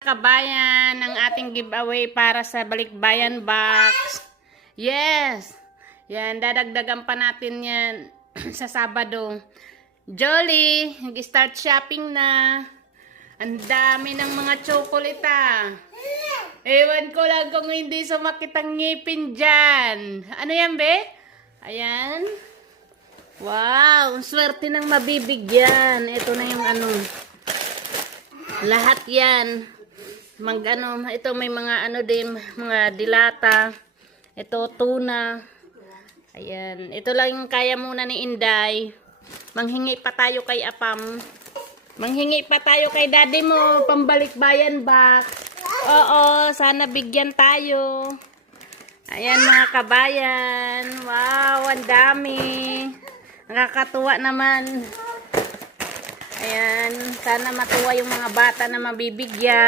Kabayan, ang ating giveaway para sa Balikbayan box. Yes! Yan, dadagdagan pa natin yan sa Sabado. Jolly, nag-start shopping na. Ang dami ng mga tsokolita. Ewan ko lang kung hindi sumakit ang ngipin dyan. Ano yan, be? Ayan. Wow, ang swerte ng mabibigyan. Ito na yung ano. Lahat yan. Ito may mga din, mga dilata. Ito tuna. Ayan, ito lang yung kaya muna ni Inday. Manghingi pa tayo kay Apam. Manghingi pa tayo kay Daddy mo, pambalikbayan box. Oo, sana bigyan tayo. Ayan mga kabayan. Wow, ang dami. Nakakatuwa naman. Ayan, sana matuwa yung mga bata na mabibigyan.